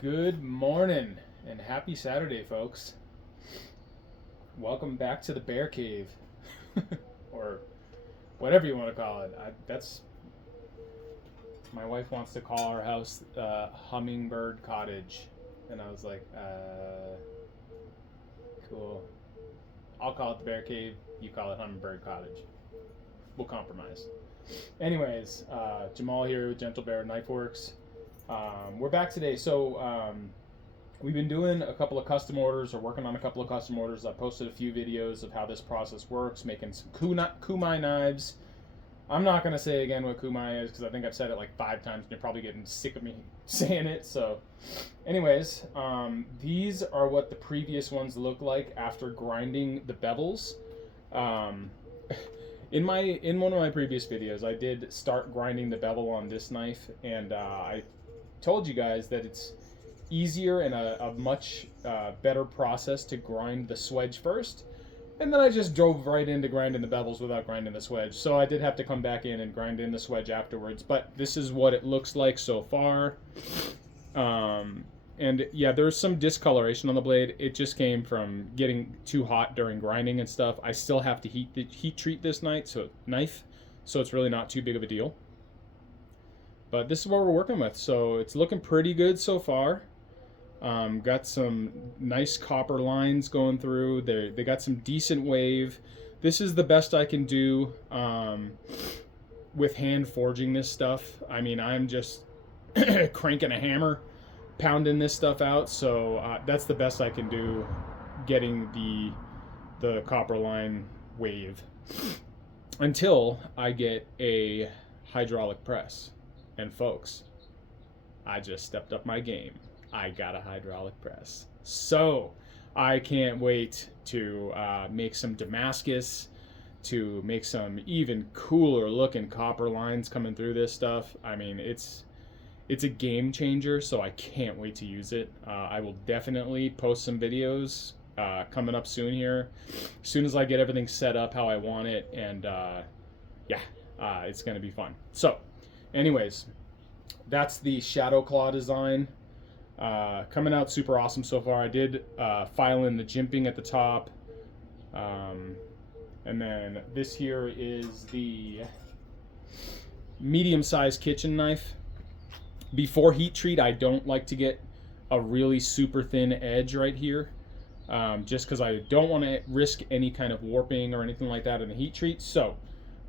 Good morning and happy Saturday, folks. Welcome back to the Bear Cave, or whatever you want to call it. That's my wife wants to call our house Hummingbird Cottage, and I was like, cool. I'll call it the Bear Cave. You call it Hummingbird Cottage. We'll compromise. Anyways, Jamal here with Gentle Bear Knife Works. We're back today. So we've been doing a couple of custom orders, or working on a couple of custom orders. I posted a few videos of how this process works, making some CuMai knives. I'm not going to say again what CuMai is because I think I've said it like 5 times and you're probably getting sick of me saying it. So anyways, these are what the previous ones look like after grinding the bevels. In one of my previous videos, I did start grinding the bevel on this knife, and I told you guys that it's easier and a much better process to grind the swedge first, and then I just drove right into grinding the bevels without grinding the swedge. So I did have to come back in and grind in the swedge afterwards, but this is what it looks like so far. And yeah, there's some discoloration on the blade. It just came from getting too hot during grinding and stuff. I still have to heat treat this knife, so it's really not too big of a deal. But this is what we're working with, so it's looking pretty good so far. Got some nice copper lines going through. They got some decent wave. This is the best I can do with hand forging this stuff. I mean, I'm just cranking a hammer, pounding this stuff out, so that's the best I can do, getting the copper line wave, until I get a hydraulic press. And folks, I just stepped up my game. I got a hydraulic press, so I can't wait to make some Damascus, to make some even cooler looking copper lines coming through this stuff. I mean, it's a game changer, so I can't wait to use it. I will definitely post some videos coming up soon here, as soon as I get everything set up how I want it, and it's going to be fun. So anyways, that's the Shadow Claw design. Coming out super awesome so far. I did file in the jimping at the top. And then this here is the medium-sized kitchen knife. Before heat treat, I don't like to get a really super thin edge right here, just because I don't want to risk any kind of warping or anything like that in the heat treat. So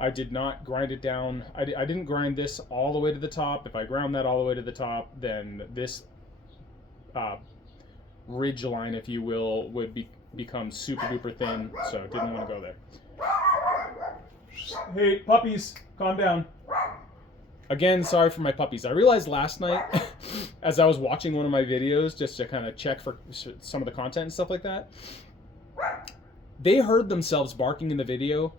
I did not grind it down. I didn't grind this all the way to the top. If I ground that all the way to the top, then this ridge line, if you will, would become super duper thin. So didn't want to go there. Hey, puppies, calm down. Again, sorry for my puppies. I realized last night, as I was watching one of my videos, just to kind of check for some of the content and stuff like that, they heard themselves barking in the video,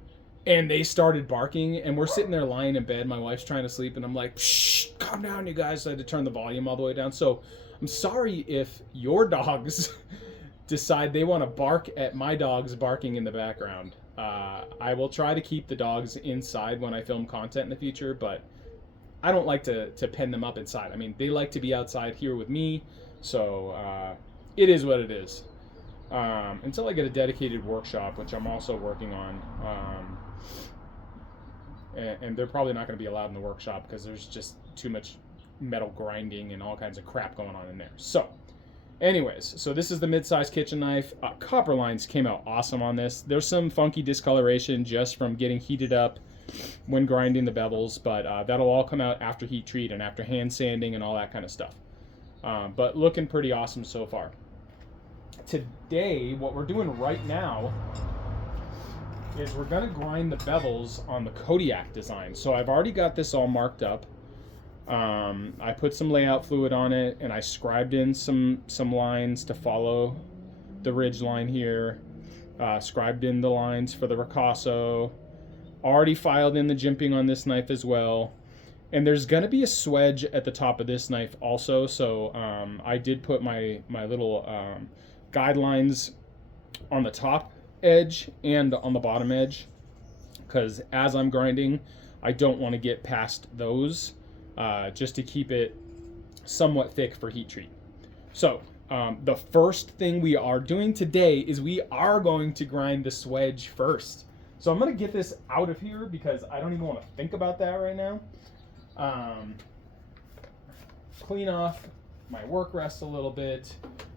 and they started barking, and we're sitting there lying in bed. My wife's trying to sleep, and I'm like, shh, calm down, you guys. So I had to turn the volume all the way down. So I'm sorry if your dogs decide they want to bark at my dogs barking in the background. I will try to keep the dogs inside when I film content in the future, but I don't like to pen them up inside. I mean, they like to be outside here with me, so it is what it is. Until I get a dedicated workshop, which I'm also working on. And they're probably not going to be allowed in the workshop because there's just too much metal grinding and all kinds of crap going on in there. So anyways, so this is the mid-size kitchen knife. Copper lines came out awesome on this. There's some funky discoloration just from getting heated up when grinding the bevels, but that'll all come out after heat treat and after hand sanding and all that kind of stuff. But looking pretty awesome so far. Today, what we're doing right now is we're going to grind the bevels on the Kodiak design. So I've already got this all marked up. I put some layout fluid on it, and I scribed in some lines to follow the ridge line here. Scribed in the lines for the ricasso. Already filed in the jimping on this knife as well. And there's going to be a swedge at the top of this knife also. So I did put my little guidelines on the top edge and on the bottom edge, because as I'm grinding, I don't want to get past those, just to keep it somewhat thick for heat treat. So the first thing we are doing today is we are going to grind the swedge first. So I'm going to get this out of here because I don't even want to think about that right now. Clean off my work rest a little bit,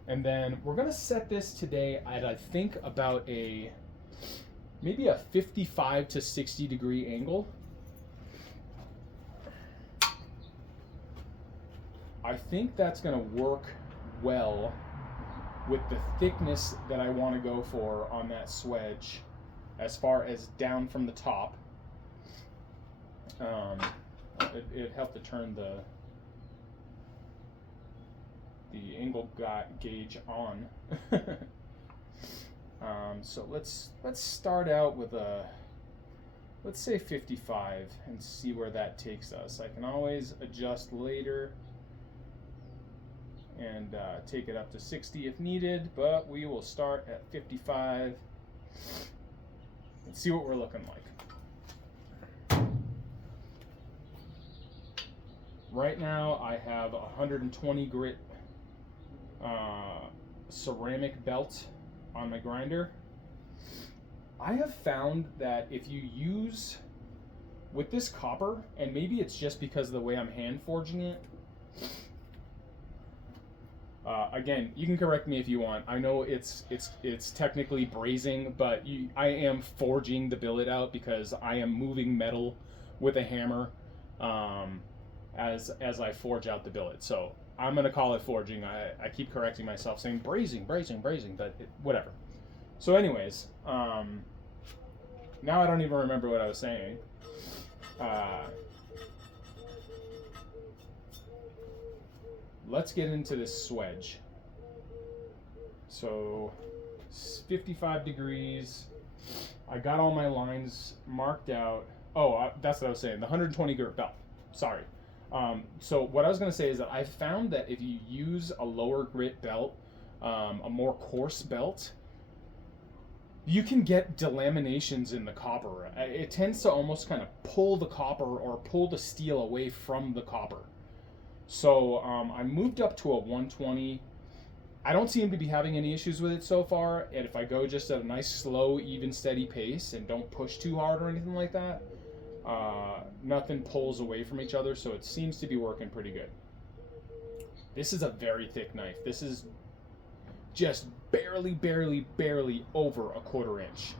and then we're going to set this today at, I think, about maybe a 55 to 60 degree angle. I think that's going to work well with the thickness that I want to go for on that swedge as far as down from the top. It helped to turn the angle gauge on. So let's start out with let's say 55 and see where that takes us. I can always adjust later and take it up to 60 if needed, but we will start at 55 and see what we're looking like. Right now I have a 120 grit ceramic belt on my grinder. I have found that if you use with this copper, and maybe it's just because of the way I'm hand forging it, again, you can correct me if you want. I know it's technically brazing, but I am forging the billet out because I am moving metal with a hammer as I forge out the billet. So I'm gonna call it forging. I keep correcting myself, saying brazing, but whatever. So, anyways, now I don't even remember what I was saying. Let's get into this swedge. So 55 degrees. I got all my lines marked out. Oh, that's what I was saying. The 120 grit belt. Sorry. So what I was going to say is that I found that if you use a lower grit belt, a more coarse belt, you can get delaminations in the copper. It tends to almost kind of pull the copper or pull the steel away from the copper. So I moved up to a 120. I don't seem to be having any issues with it so far. And if I go just at a nice, slow, even, steady pace and don't push too hard or anything like that, nothing pulls away from each other. So it seems to be working pretty good. This is a very thick knife. This is just barely over a 1/4 inch.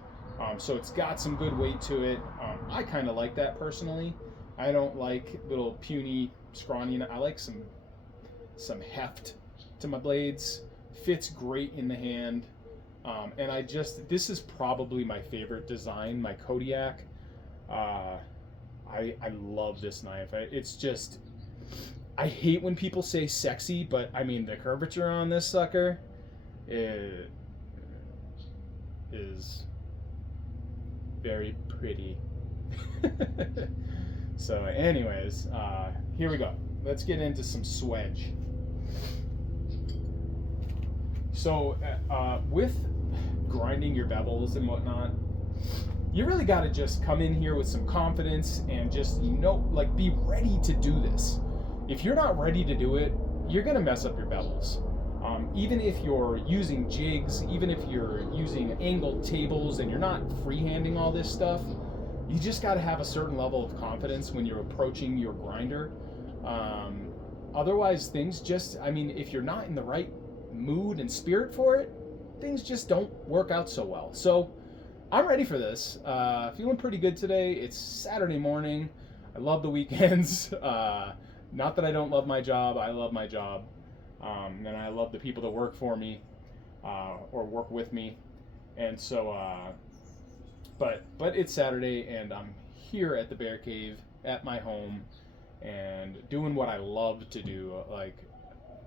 So it's got some good weight to it. I kind of like that personally. I don't like little puny, scrawny. I like some heft to my blades. Fits great in the hand. And this is probably my favorite design, my Kodiak. I love this knife. It's just, I hate when people say sexy, but I mean the curvature on this sucker is very pretty. So anyways, here we go. Let's get into some swedge. So with grinding your bevels and whatnot, you really got to just come in here with some confidence and just, be ready to do this. If you're not ready to do it, you're going to mess up your bevels. Even if you're using jigs, even if you're using angled tables and you're not freehanding all this stuff, you just got to have a certain level of confidence when you're approaching your grinder. Otherwise, things just, if you're not in the right mood and spirit for it, things just don't work out so well. So I'm ready for this. Feeling pretty good today. It's Saturday morning. I love the weekends. Not that I don't love my job. I love my job. And I love the people that work for me or work with me. And so, but it's Saturday and I'm here at the Bear Cave at my home and doing what I love to do. Like,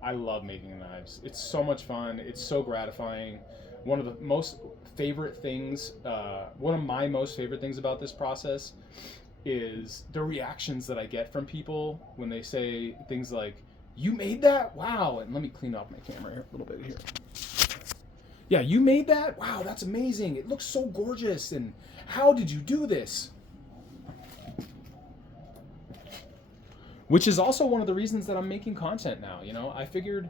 I love making knives. It's so much fun. It's so gratifying. One of the most favorite things, one of my most favorite things about this process is the reactions that I get from people when they say things like, "You made that? Wow." And let me clean off my camera here a little bit here. "Yeah, you made that? Wow, that's amazing. It looks so gorgeous. And how did you do this?" Which is also one of the reasons that I'm making content now. I figured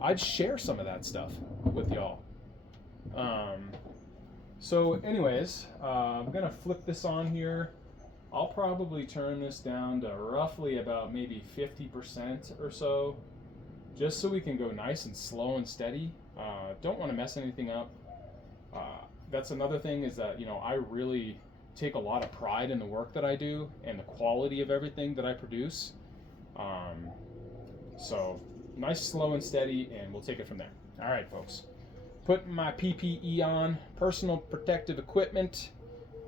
I'd share some of that stuff with y'all. So anyways, I'm gonna flip this on here. I'll probably turn this down to roughly about maybe 50% or so, just so we can go nice and slow and steady. Don't want to mess anything up. Uh, that's another thing, is that, you know, I really take a lot of pride in the work that I do and the quality of everything that I produce. So nice, slow and steady, and we'll take it from there. All right, folks. Putting my PPE on, personal protective equipment,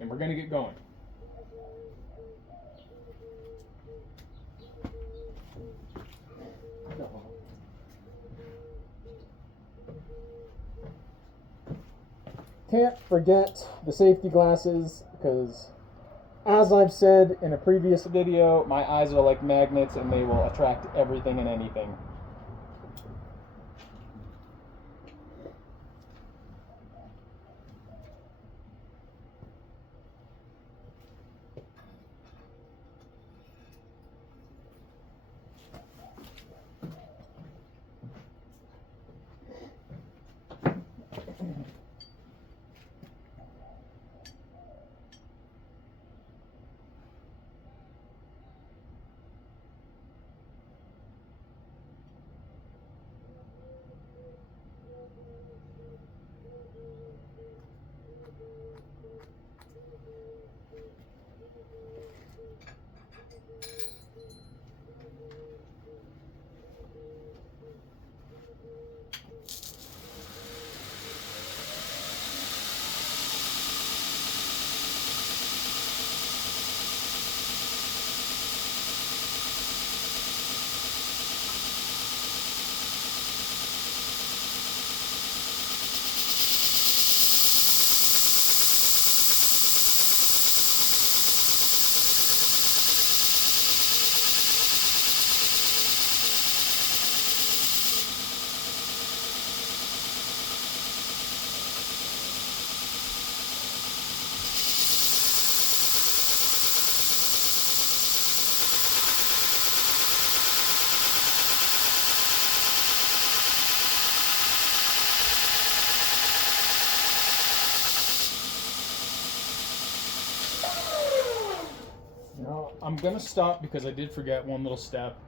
and we're gonna get going. Can't forget the safety glasses, because as I've said in a previous video, my eyes are like magnets and they will attract everything and anything. I'm gonna stop because I did forget one little step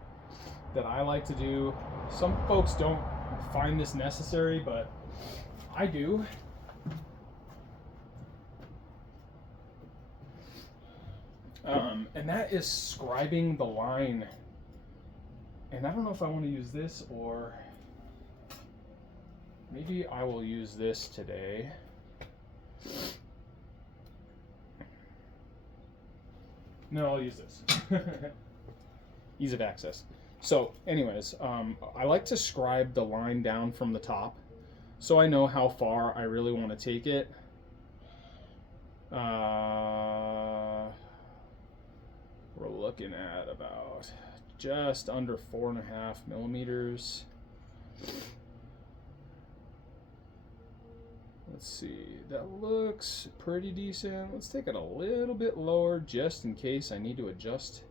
that I like to do. Some folks don't find this necessary, but I do. And that is scribing the line. And I don't know if I want to use this, or maybe I will use this today. No, I'll use this. Ease of access. So anyways, I like to scribe the line down from the top so I know how far I really want to take it. We're looking at about just under 4.5 millimeters. Let's see, that looks pretty decent. Let's take it a little bit lower just in case I need to adjust.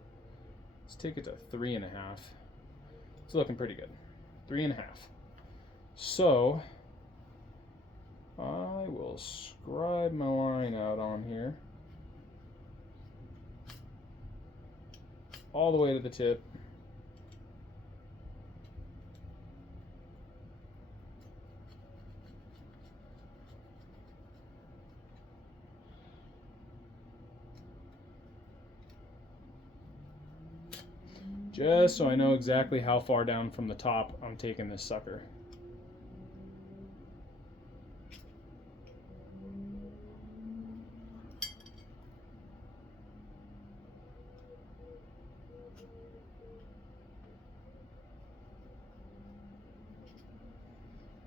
Let's take it to 3.5. It's looking pretty good. 3.5. So I will scribe my line out on here all the way to the tip. Just so I know exactly how far down from the top I'm taking this sucker.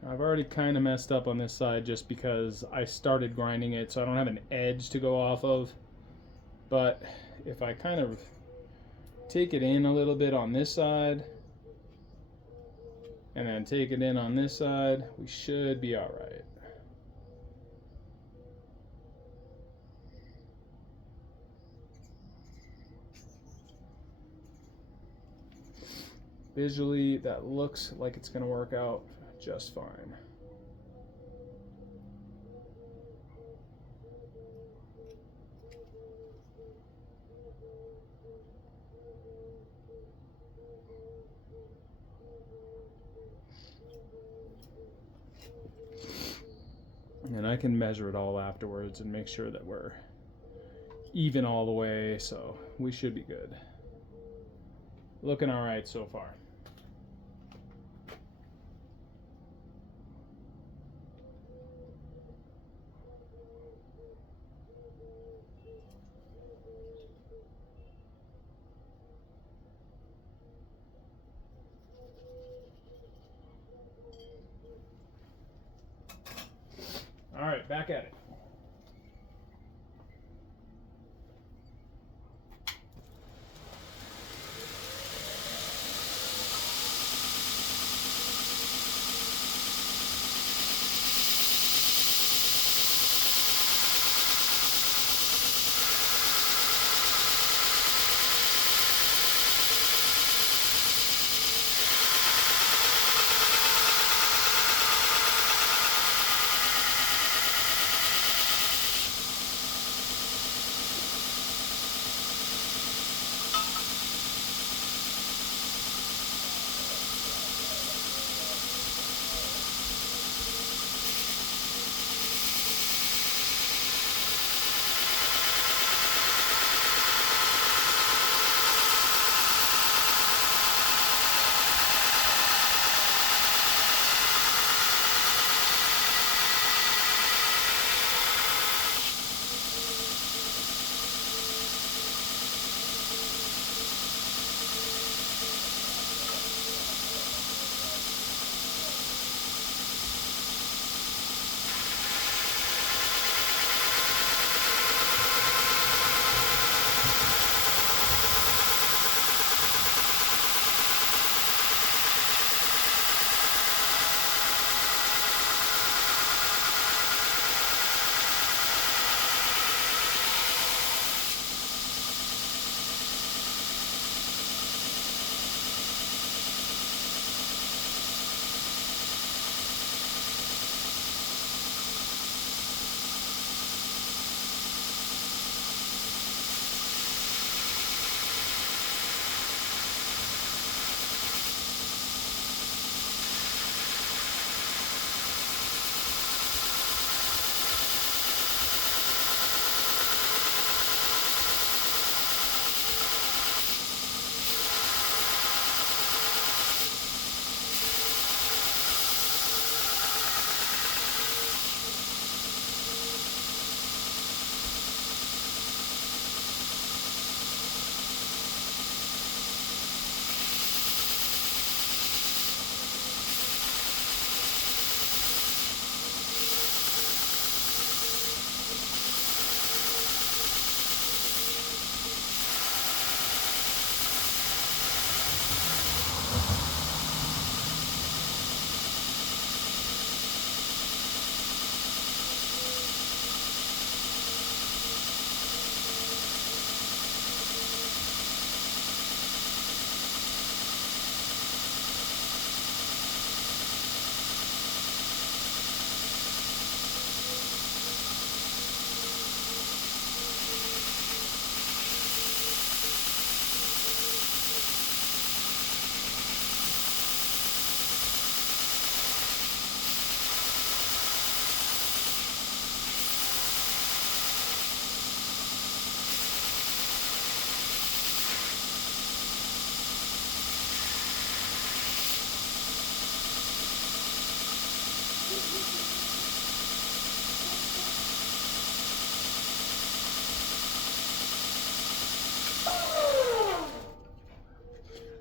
I've already kind of messed up on this side just because I started grinding it, so I don't have an edge to go off of. But if I kind of take it in a little bit on this side and then take it in on this side, we should be all right. Visually, that looks like it's going to work out just fine. And I can measure it all afterwards and make sure that we're even all the way, so we should be good. Looking all right so far. All right, back at it.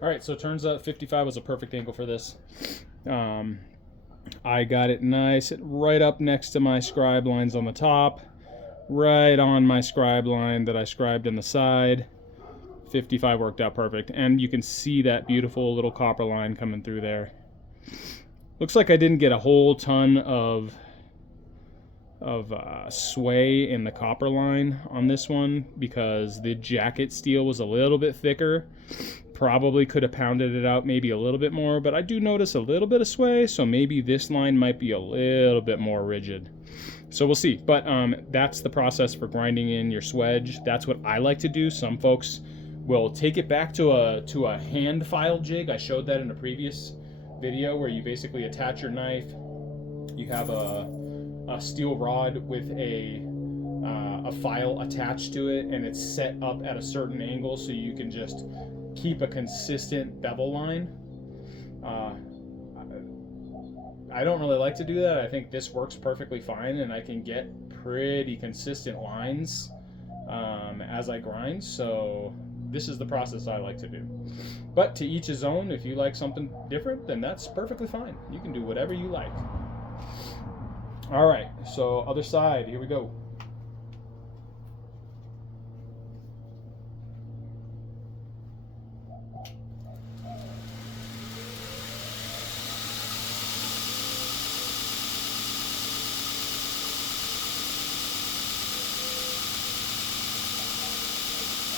All right, so it turns out 55 was a perfect angle for this. I got it nice, right up next to my scribe lines on the top, right on my scribe line that I scribed in the side. 55 worked out perfect, and you can see that beautiful little copper line coming through there. Looks like I didn't get a whole ton of sway in the copper line on this one because the jacket steel was a little bit thicker. probably could have pounded it out maybe a little bit more, but I do notice a little bit of sway, so maybe this line might be a little bit more rigid. So we'll see. But that's the process for grinding in your swedge. That's what I like to do. Some folks will take it back to a hand file jig. I showed that in a previous video where you basically attach your knife. You have a steel rod with a file attached to it, and it's set up at a certain angle so you can just keep a consistent bevel line. I don't really like to do that. I think this works perfectly fine, and I can get pretty consistent lines as I grind. So this is the process I like to do. But to each his own. If you like something different, then that's perfectly fine. You can do whatever you like. All right, so other side, here we go.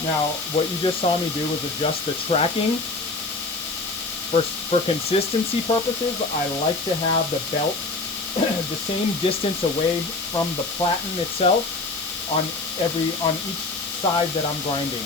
Now, what you just saw me do was adjust the tracking. For consistency purposes, I like to have the belt the same distance away from the platen itself on each side that I'm grinding.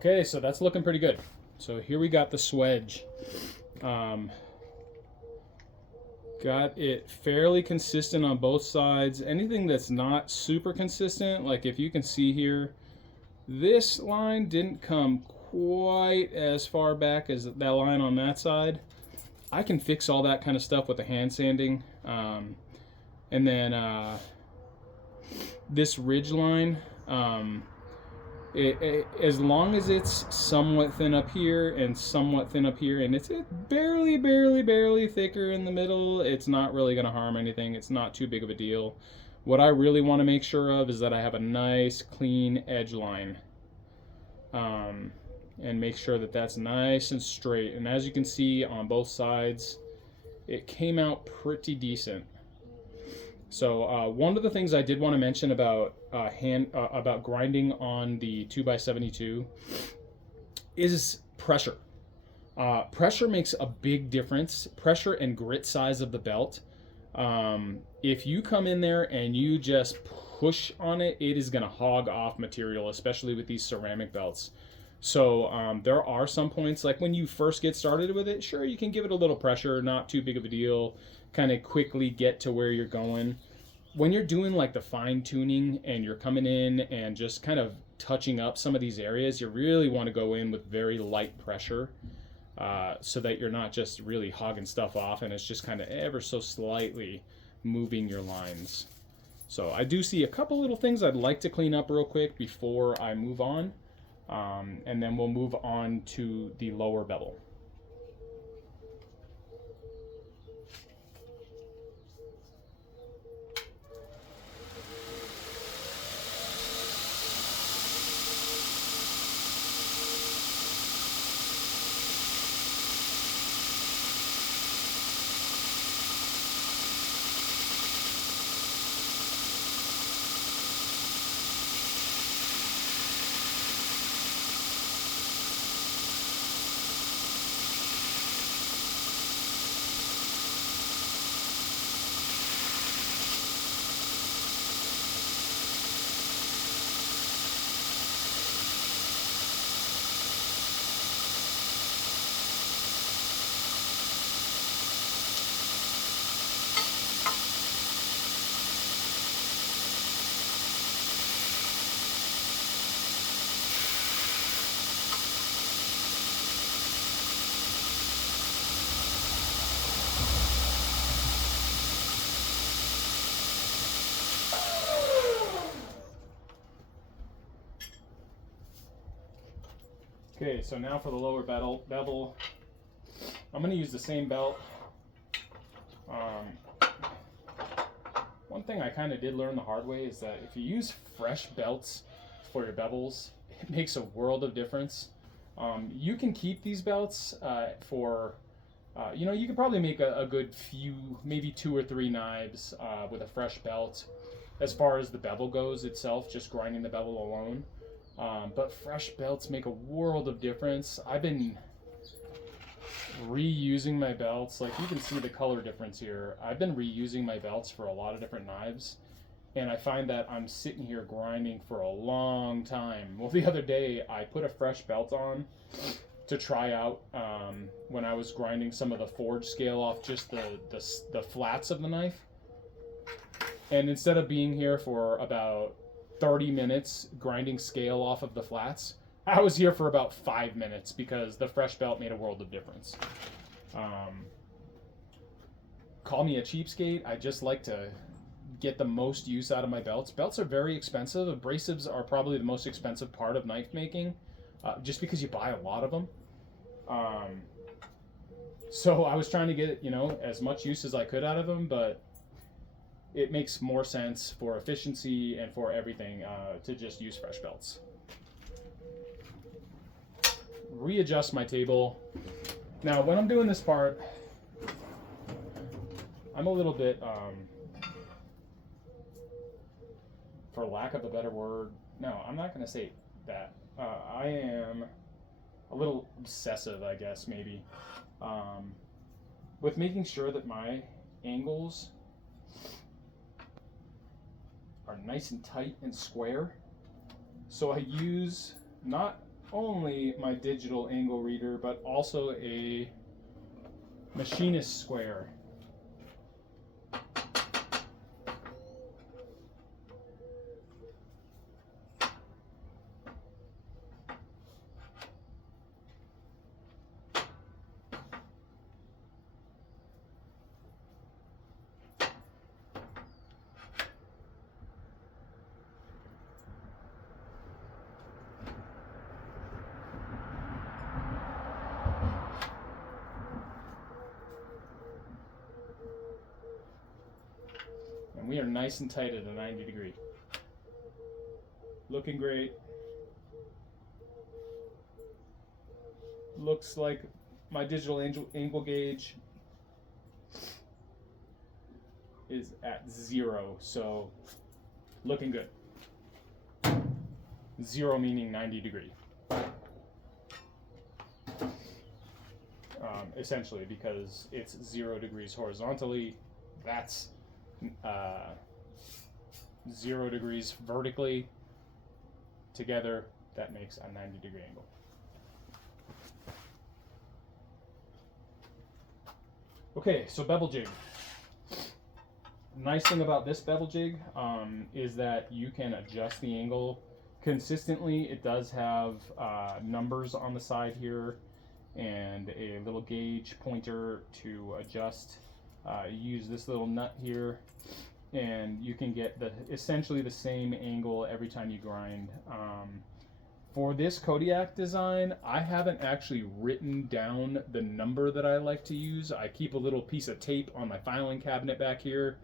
Okay, so that's looking pretty good. So here we got the swedge. Got it fairly consistent on both sides. Anything that's not super consistent, like if you can see here, this line didn't come quite as far back as that line on that side. I can fix all that kind of stuff with the hand sanding. And then this ridge line, as long as it's somewhat thin up here and somewhat thin up here, and it's barely thicker in the middle, it's not really going to harm anything. It's not too big of a deal. What I really want to make sure of is that I have a nice clean edge line, and make sure that that's nice and straight. And as you can see on both sides, it came out pretty decent. So one of the things I did want to mention about about grinding on the 2x72 is pressure. Pressure makes a big difference. Pressure and grit size of the belt. If you come in there and you just push on it, it is going to hog off material, especially with these ceramic belts. So there are some points, like when you first get started with it, sure, you can give it a little pressure, not too big of a deal, kind of quickly get to where you're going. When you're doing like the fine tuning and you're coming in and just kind of touching up some of these areas, you really want to go in with very light pressure, so that you're not just really hogging stuff off and it's just kind of ever so slightly moving your lines. So I do see a couple little things I'd like to clean up real quick before I move on. And then we'll move on to the lower bevel. Okay, so now for the lower bevel, I'm going to use the same belt. One thing I kind of did learn the hard way is that if you use fresh belts for your bevels, it makes a world of difference. You can keep these belts for, you can probably make a good few, maybe 2 or 3 knives with a fresh belt as far as the bevel goes itself, just grinding the bevel alone. But fresh belts make a world of difference. I've been reusing my belts. Like you can see the color difference here. I've been reusing my belts for a lot of different knives, and I find that I'm sitting here grinding for a long time. Well, the other day I put a fresh belt on to try out when I was grinding some of the forge scale off just the flats of the knife. And instead of being here for about 30 minutes grinding scale off of the flats, I was here for about 5 minutes because the fresh belt made a world of difference. Call me a cheapskate. I just like to get the most use out of my belts. Belts are very expensive. Abrasives are probably the most expensive part of knife making, just because you buy a lot of them. So I was trying to get, as much use as I could out of them, but it makes more sense for efficiency and for everything to just use fresh belts. Readjust my table. Now, when I'm doing this part, I'm a little bit, for lack of a better word, no, I'm not going to say that. I am a little obsessive, I guess, maybe, with making sure that my angles are nice and tight and square. So I use not only my digital angle reader, but also a machinist square. And we are nice and tight at a 90 degree. Looking great. Looks like my digital angle gauge is at 0, so looking good. 0 meaning 90 degree. Essentially, because it's 0 degrees horizontally, that's 0 degrees vertically. Together, that makes a 90 degree angle. Okay, so bevel jig. Nice thing about this bevel jig is that you can adjust the angle consistently. It does have numbers on the side here and a little gauge pointer to adjust. You use this little nut here and you can get essentially the same angle every time you grind. For this Kodiak design, I haven't actually written down the number that I like to use. I keep a little piece of tape on my filing cabinet back here,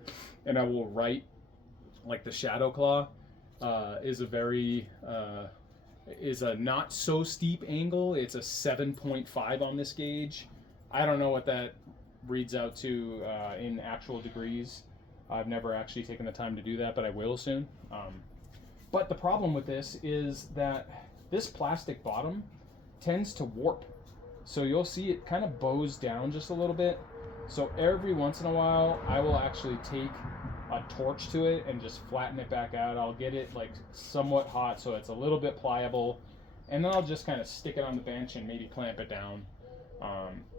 and I will write, like the Shadow Claw is a not so steep angle. It's a 7.5 on this gauge. I don't know what that reads out to in actual degrees. I've never actually taken the time to do that, but I will soon. But the problem with this is that this plastic bottom tends to warp. So you'll see it kind of bows down just a little bit. So every once in a while, I will actually take a torch to it and just flatten it back out. I'll get it like somewhat hot so it's a little bit pliable. And then I'll just kind of stick it on the bench and maybe clamp it down.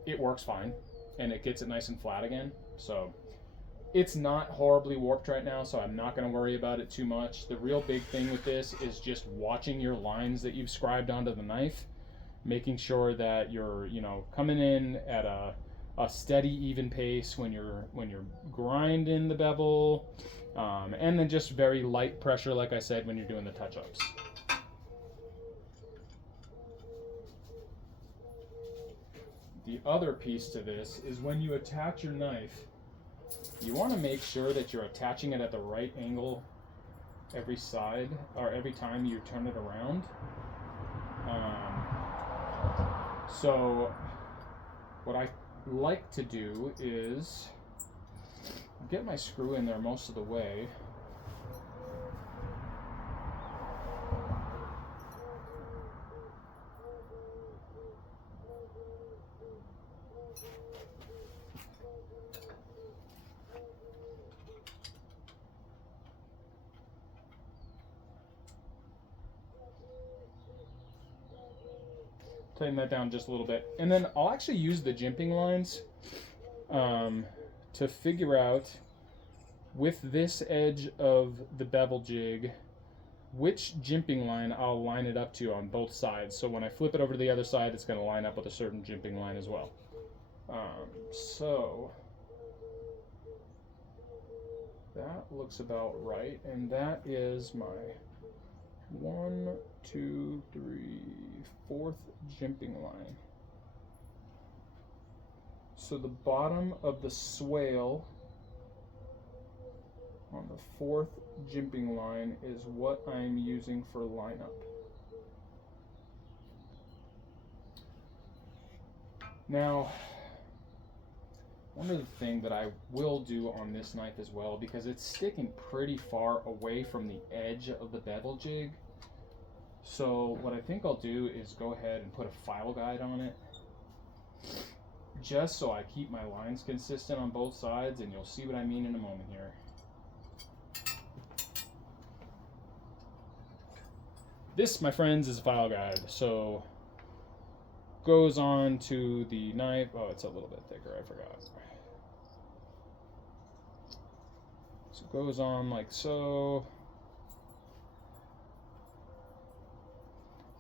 It works fine and it gets it nice and flat again. So it's not horribly warped right now, so I'm not going to worry about it too much. The real big thing with this is just watching your lines that you've scribed onto the knife, making sure that you're, coming in at a steady, even pace when you're grinding the bevel, and then just very light pressure, like I said, when you're doing the touch-ups. The other piece to this is when you attach your knife, you want to make sure that you're attaching it at the right angle every side, or every time you turn it around. So what I like to do is get my screw in there most of the way. Tighten that down just a little bit. And then I'll actually use the jimping lines to figure out, with this edge of the bevel jig, which jimping line I'll line it up to on both sides. So when I flip it over to the other side, it's going to line up with a certain jimping line as well. So that looks about right. And that is my 1, 2, 3, 4th jimping line. So the bottom of the swale on the 4th jimping line is what I'm using for lineup. Now, one other thing that I will do on this knife as well, because it's sticking pretty far away from the edge of the bevel jig. So what I think I'll do is go ahead and put a file guide on it, just so I keep my lines consistent on both sides, and you'll see what I mean in a moment here. This, my friends, is a file guide. So goes on to the knife. Oh, it's a little bit thicker, I forgot. So it goes on like so.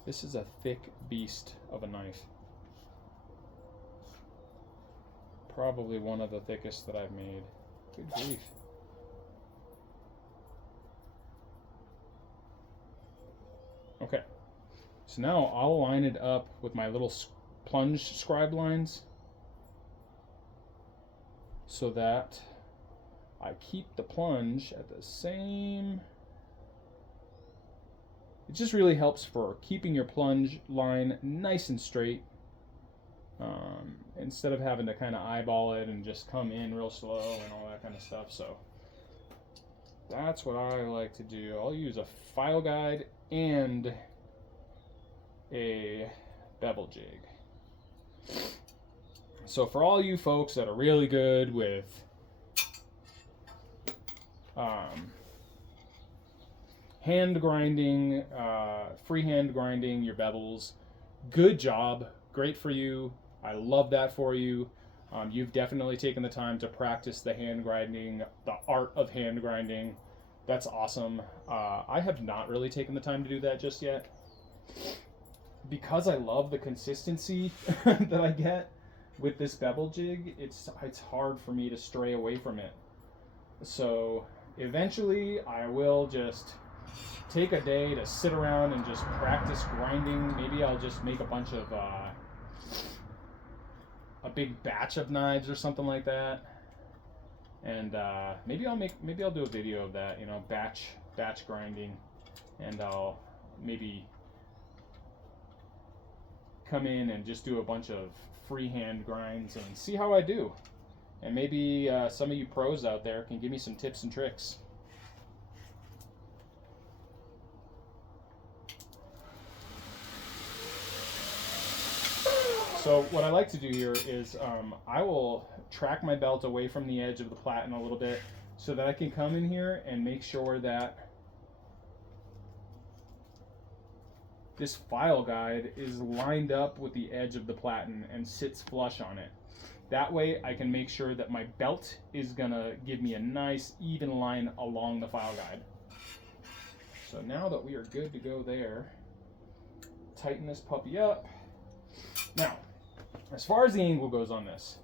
This is a thick beast of a knife. Probably one of the thickest that I've made. Good grief. Okay, so now I'll line it up with my little plunge scribe lines so that I keep the plunge at the same. It just really helps for keeping your plunge line nice and straight, instead of having to kind of eyeball it and just come in real slow and all that kind of stuff. So that's what I like to do. I'll use a file guide and a bevel jig. So for all you folks that are really good with hand grinding, freehand grinding your bevels, good job, great for you. I love that for you. You've definitely taken the time to practice the hand grinding, the art of hand grinding. That's awesome. I have not really taken the time to do that just yet, because I love the consistency that I get with this bevel jig. It's hard for me to stray away from it. So eventually I will just take a day to sit around and just practice grinding. Maybe I'll just make a bunch of a big batch of knives or something like that, and maybe I'll do a video of that, you know, batch grinding, and I'll maybe come in and just do a bunch of freehand grinds and see how I do, and maybe some of you pros out there can give me some tips and tricks. So what I like to do here is I will track my belt away from the edge of the platen a little bit so that I can come in here and make sure that this file guide is lined up with the edge of the platen and sits flush on it. That way I can make sure that my belt is gonna give me a nice even line along the file guide. So now that we are good to go there, tighten this puppy up. Now, as far as the angle goes on this,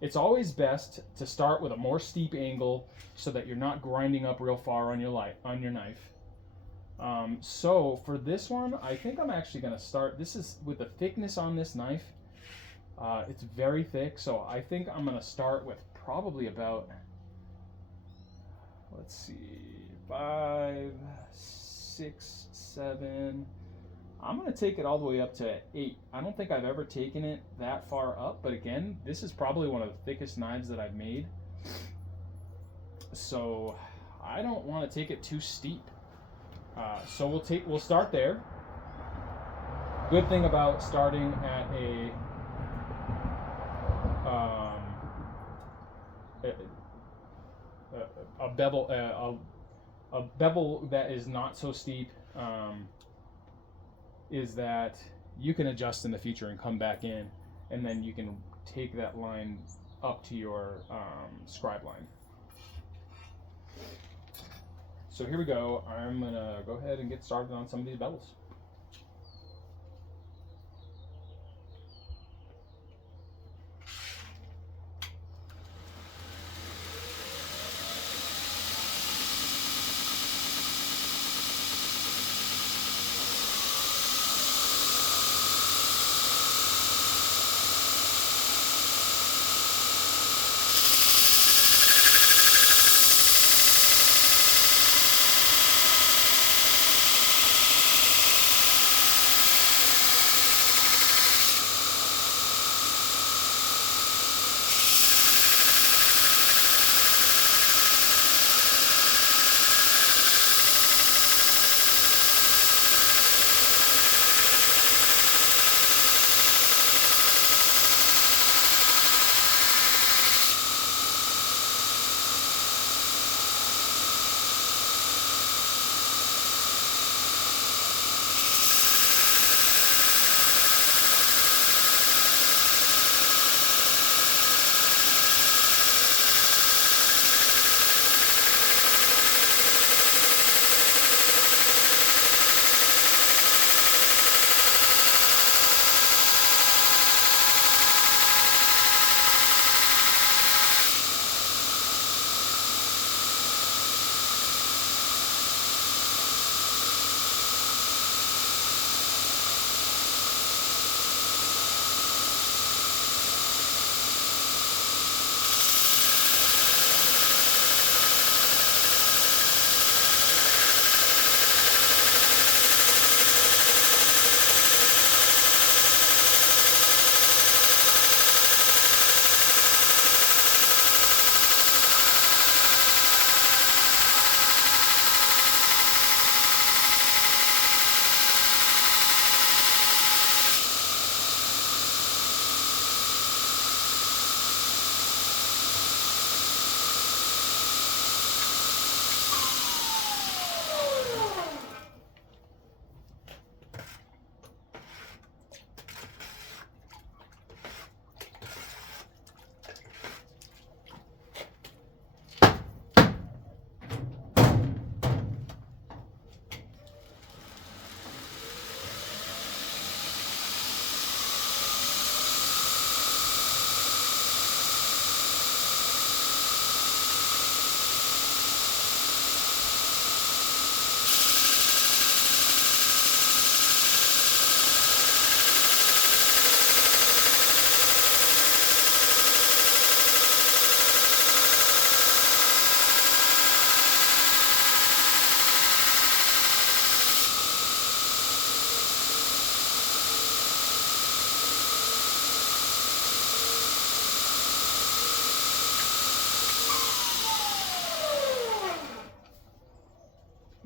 it's always best to start with a more steep angle so that you're not grinding up real far on your knife. So for this one, I think I'm actually going to start, this is with the thickness on this knife, it's very thick, so I think I'm going to start with probably about, let's see, 5, 6, 7, I'm going to take it all the way up to 8. I don't think I've ever taken it that far up, but again, this is probably one of the thickest knives that I've made. So I don't want to take it too steep. So we'll start there. Good thing about starting at a bevel that is not so steep, is that you can adjust in the future and come back in, and then you can take that line up to your scribe line. So here we go. I'm gonna go ahead and get started on some of these bevels.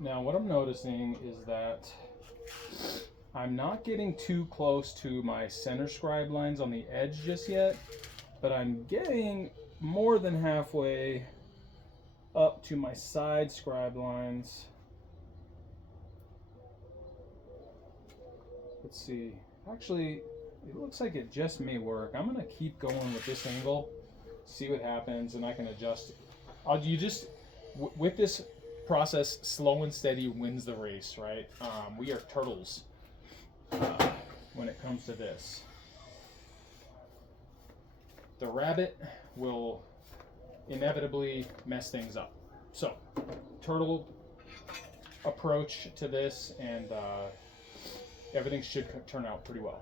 Now what I'm noticing is that I'm not getting too close to my center scribe lines on the edge just yet, but I'm getting more than halfway up to my side scribe lines. Let's see. Actually, it looks like it just may work. I'm gonna keep going with this angle, see what happens, and I can adjust. With this process, slow and steady wins the race, right? We are turtles when it comes to this. The rabbit will inevitably mess things up. So, turtle approach to this, and everything should turn out pretty well.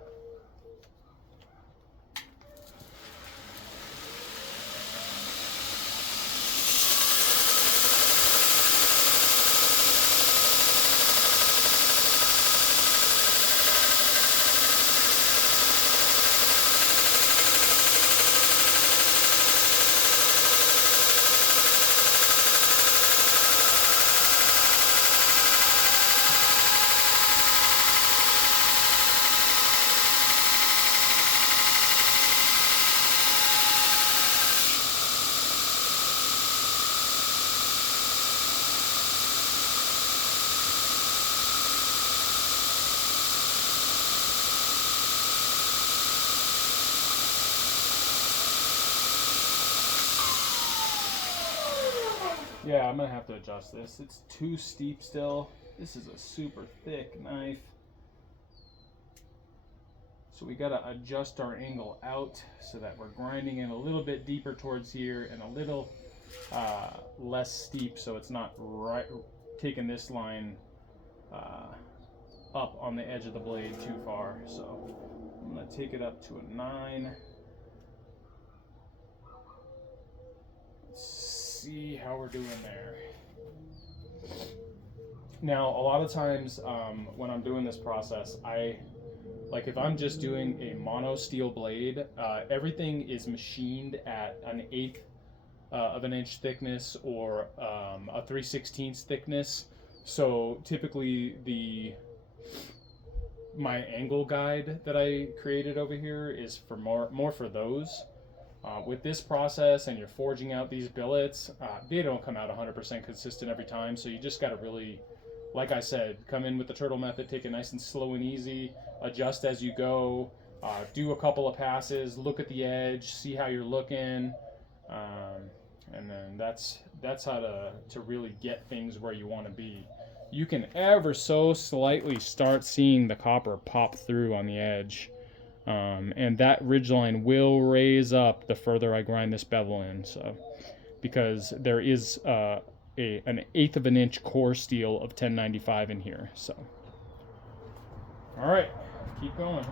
Yeah, I'm gonna have to adjust this. It's too steep still. This is a super thick knife. So we gotta adjust our angle out so that we're grinding in a little bit deeper towards here and a little less steep, so it's not right taking this line up on the edge of the blade too far. So I'm gonna take it up to a 9. See how we're doing there. Now, a lot of times when I'm doing this process, if I'm just doing a mono steel blade, everything is machined at an 1/8 of an inch thickness or a 3/16 thickness. So typically my angle guide that I created over here is for more for those. With this process, and you're forging out these billets, they don't come out 100% consistent every time, so you just got to really, like I said, come in with the turtle method, take it nice and slow and easy, adjust as you go, do a couple of passes, look at the edge, see how you're looking, and then that's how to really get things where you want to be. You can ever so slightly start seeing the copper pop through on the edge. And that ridgeline will raise up the further I grind this bevel in, so because there is an 1/8 of an inch core steel of 1095 in here. So, all right, keep going.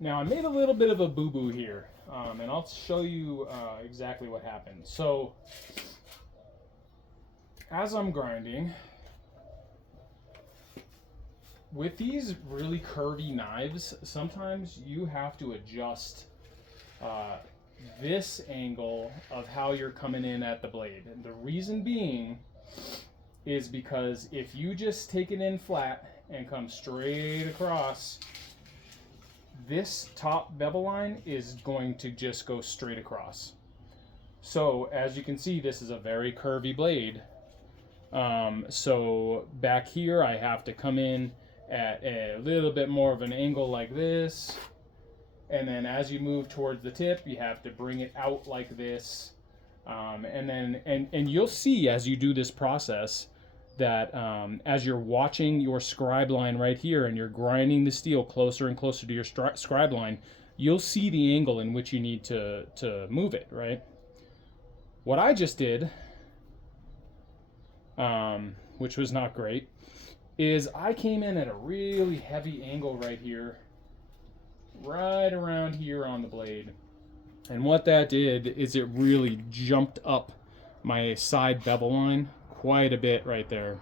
Now I made a little bit of a boo-boo here, and I'll show you exactly what happened. So as I'm grinding, with these really curvy knives, sometimes you have to adjust this angle of how you're coming in at the blade. And the reason being is because if you just take it in flat and come straight across, this top bevel line is going to just go straight across. So as you can see, this is a very curvy blade. So back here, I have to come in at a little bit more of an angle like this. And then as you move towards the tip, you have to bring it out like this. And you'll see as you do this process that as you're watching your scribe line right here and you're grinding the steel closer and closer to your scribe line, you'll see the angle in which you need to move it, right? What I just did, which was not great, is I came in at a really heavy angle right here, right around here on the blade. And what that did is it really jumped up my side bevel line quite a bit right there.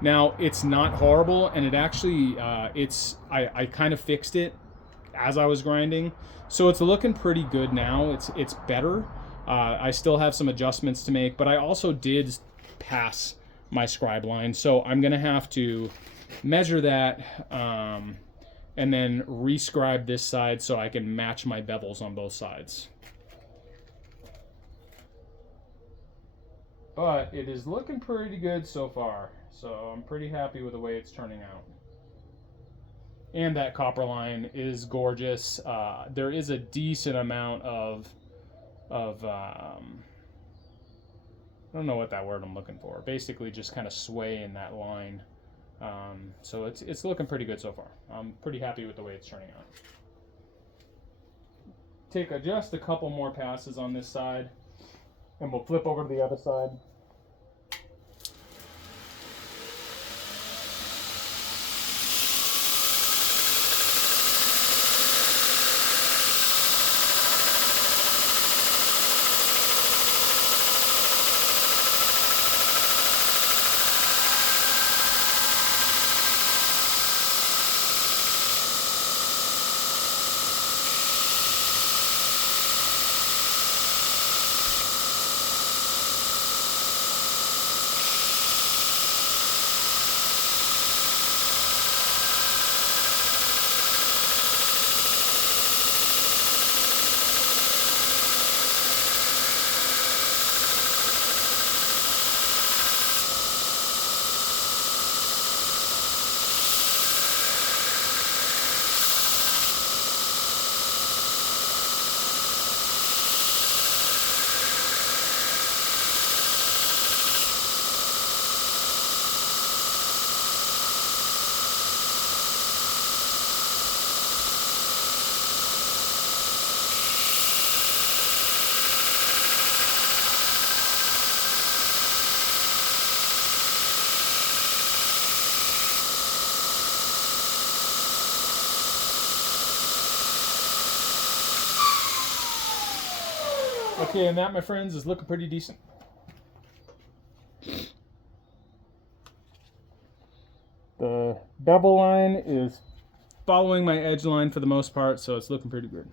Now it's not horrible, and it actually I kind of fixed it as I was grinding, so it's looking pretty good now. It's better. I still have some adjustments to make, but I also did pass my scribe line, so I'm gonna have to measure that and then rescribe this side so I can match my bevels on both sides. But it is looking pretty good so far, so I'm pretty happy with the way it's turning out. And that copper line is gorgeous. There is a decent amount of I don't know what that word I'm looking for. Basically just kind of sway in that line. So it's looking pretty good so far. I'm pretty happy with the way it's turning out. Take just a couple more passes on this side, and we'll flip over to the other side. Okay, and that, my friends, is looking pretty decent. The bevel line is following my edge line for the most part, so it's looking pretty good.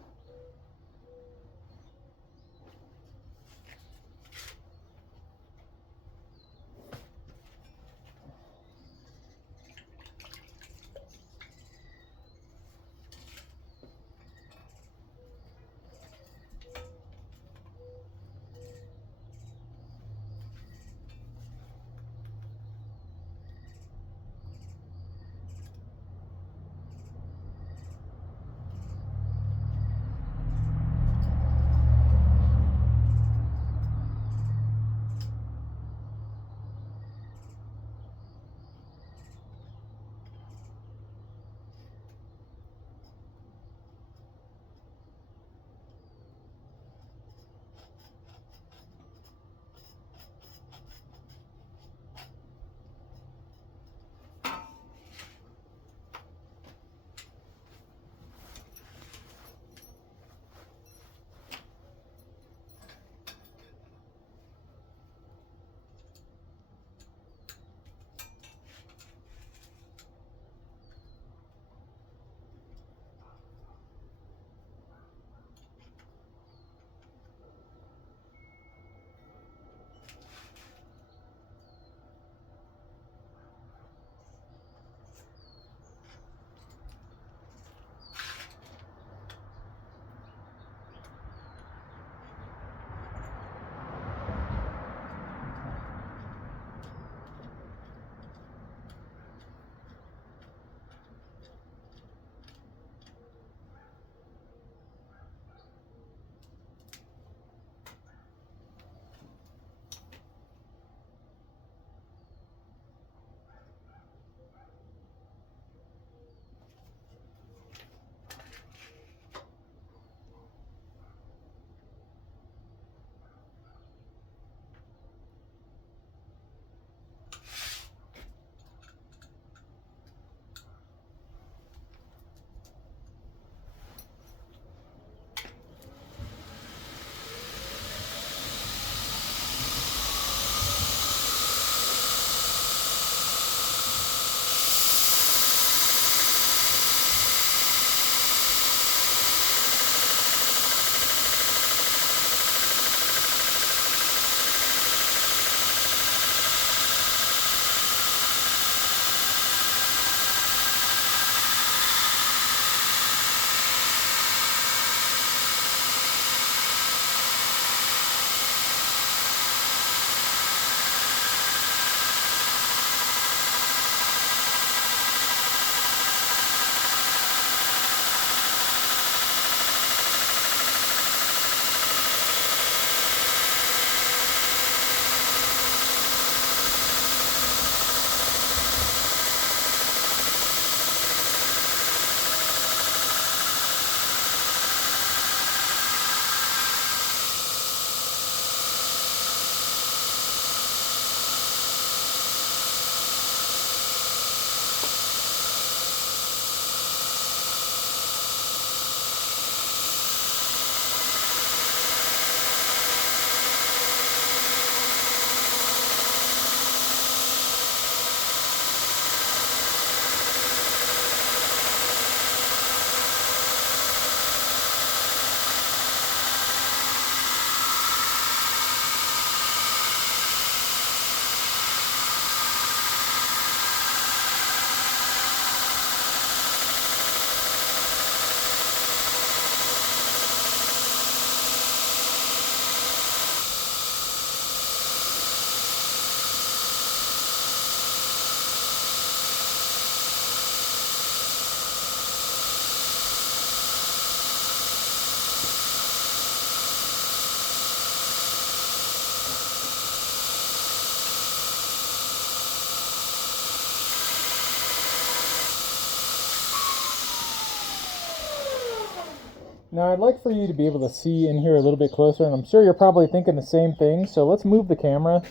Now I'd like for you to be able to see in here a little bit closer, and I'm sure you're probably thinking the same thing, so let's move the camera.